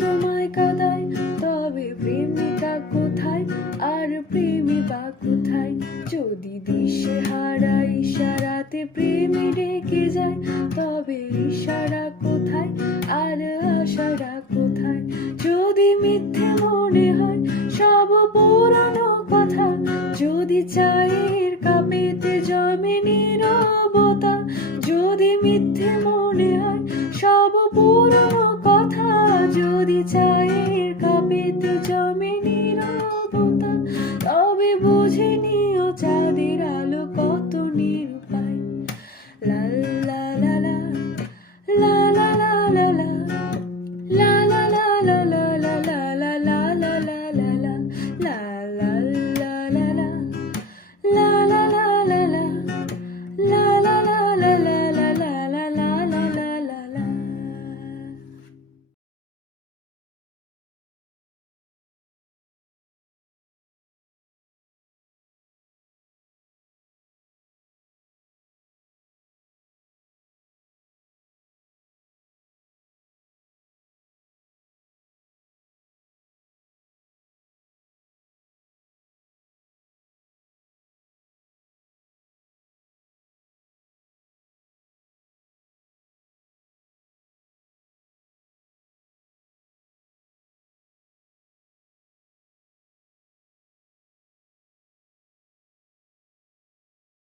তোমায় কাঁদায়, তবে প্রেমিকা কোথায় আর প্রেমী বা কোথায়? যদি দিশে হারা ইশারাতে প্রেমী ডেকে যায়, তবে ইশারা কোথায় আর আশারা কোথায়? যদি মিথ্যে মনে হয় সব পুরানো কথা, যদি চায়ের কাপেতে জমে নীরবতা, যদি মিথ্যে মনে হয় সব পুরানো